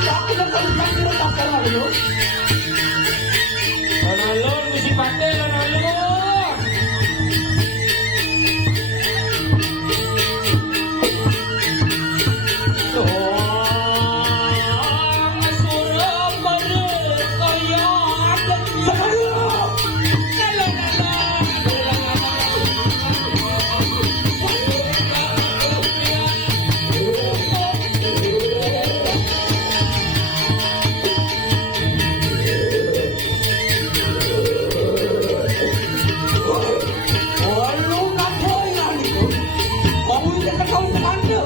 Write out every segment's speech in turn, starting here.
Ako na kalitan mo sa karalo. Nanalon, misi pate, nanalon! Ang surang balik kaya adat Sa karalo! Walo na po yan ito. Mahuwi ka sa kauntahan niyo.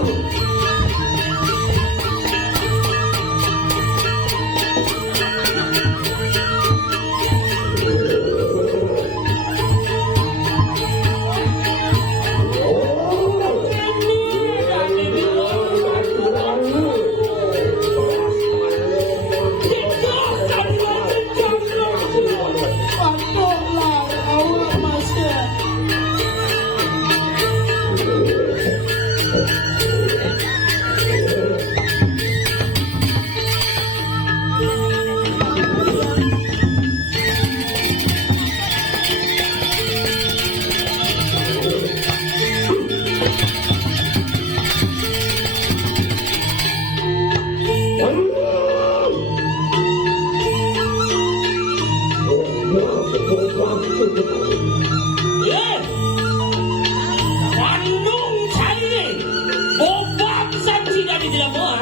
Yes! Bandung cari bobak saksi dari tidak mau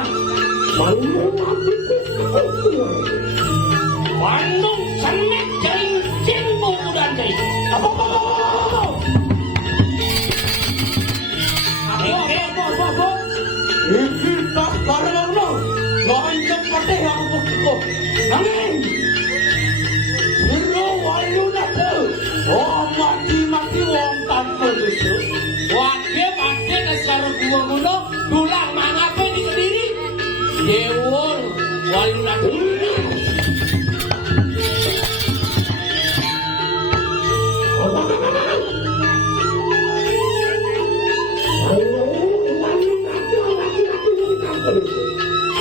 Bandung cemek jaring cimbo mudan dari apa Iki tak karalo. Ngancam pate yang buku. Nangin. Biro walo na to. Oh mati wong tanpa itu. wakil pake kasar gua muno tulang mangape di kediri dewol waluna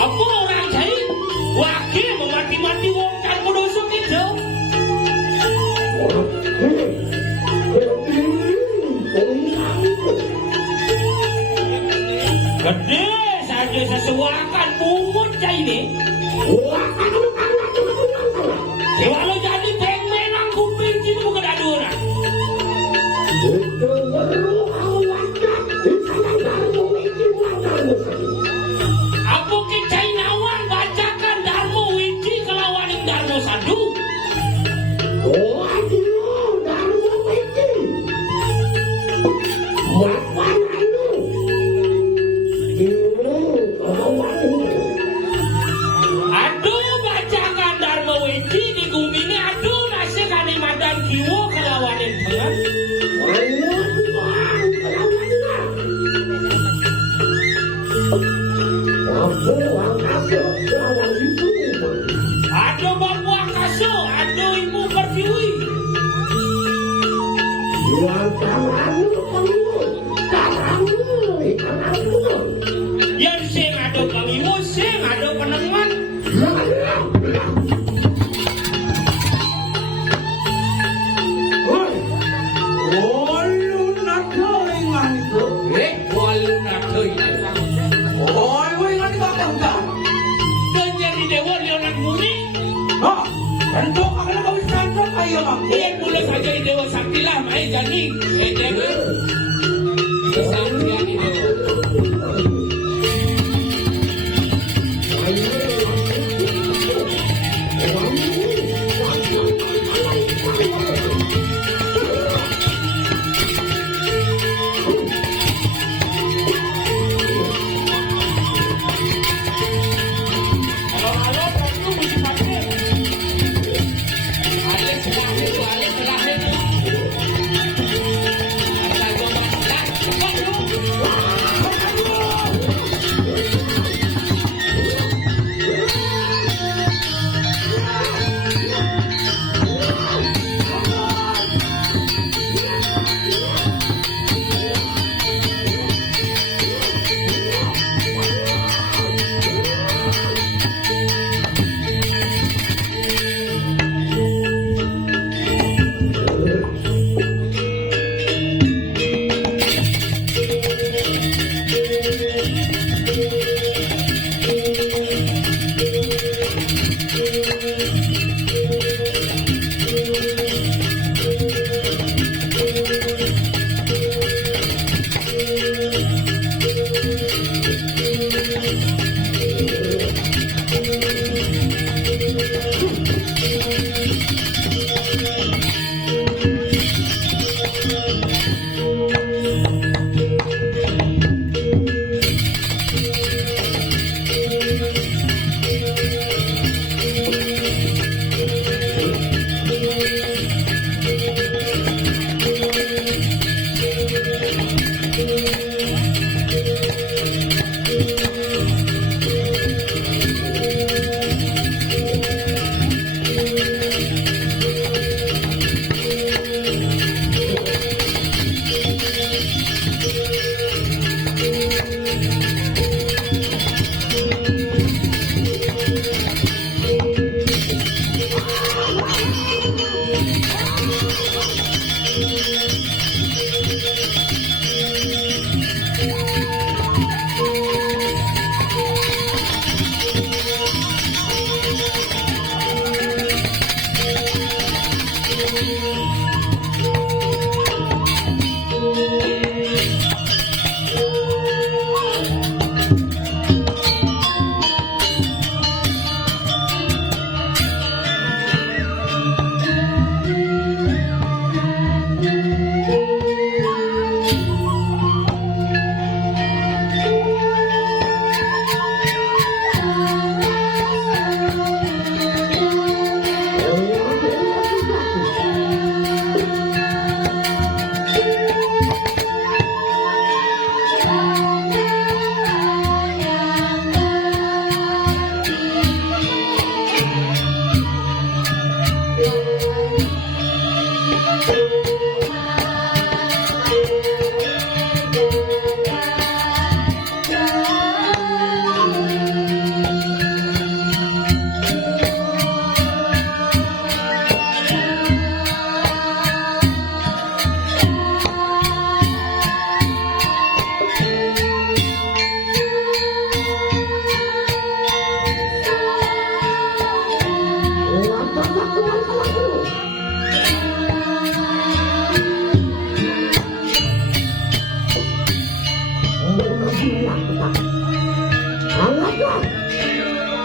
apa orang jahit wakil memati-mati wong kan kudusuk itu gede saja sesuakan pungut cah ini kalau jadi pengmenang kuping sini bukan aduran apa kecai nawan bacakan Darmo Wiji kelawaning Darmo Sadu aduh bacakan Darmo Wiji di gumini aduh nasi kanimadan kiwo kelawaning dengan aduh bapak kaso aduh ibu pertiwi yang sing aduh kangiwo sing aduh penengan Walo na to ingan ito. walu na toy Walo ingan ito kanta. dan jadi dewa Leonard Muni Ha? Ento ka na kawisan na kayo mang. dia mulai saja dewa sakti lah main jadi dewa sakti jadi dewa kalau ada itu mesti pakai ada sebagai ada terakhir ada jawaban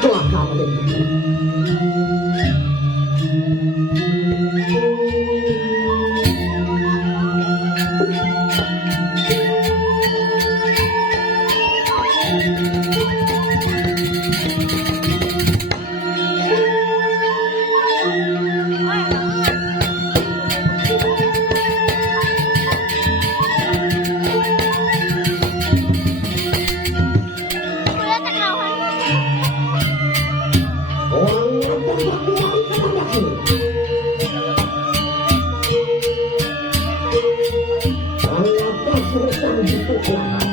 celaka pada diri. Orang yang berbuat kepadaku, saya pasrahkan hiduplah.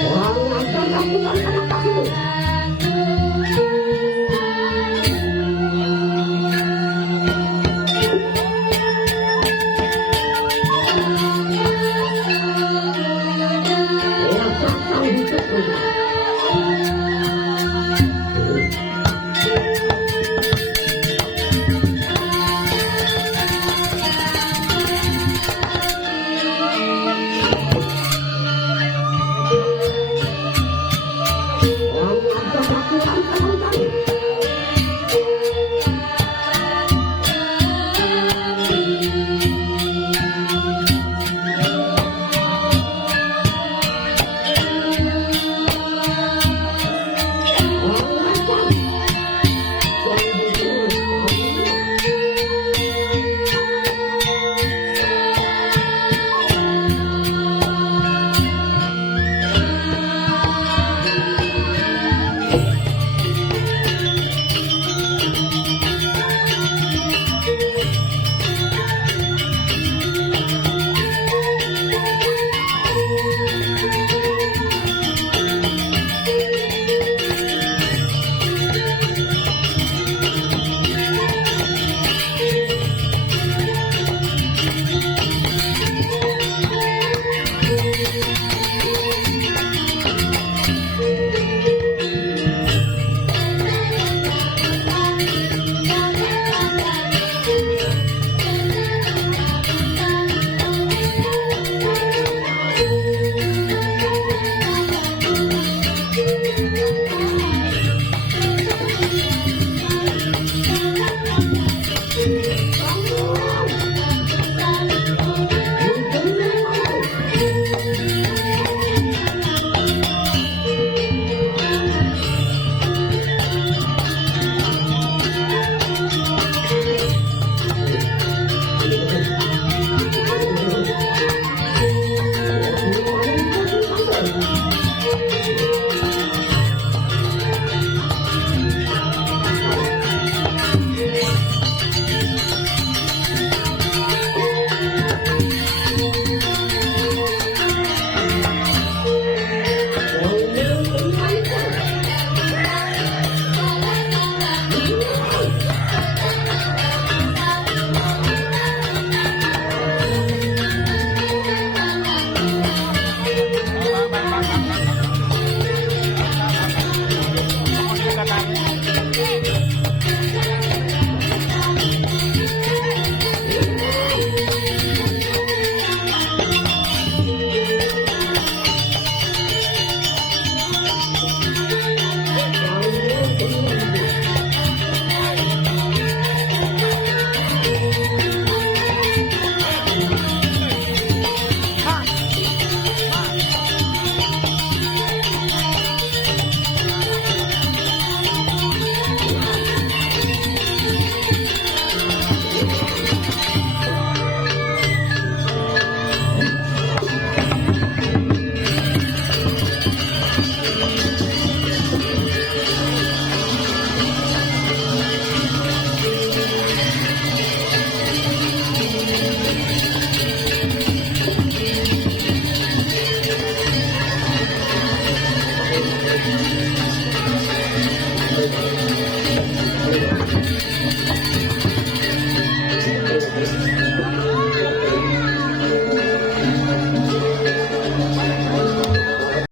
Orang yang berbuat kepadaku, rasakan hidupnya. Orang yang berbuat kepadaku,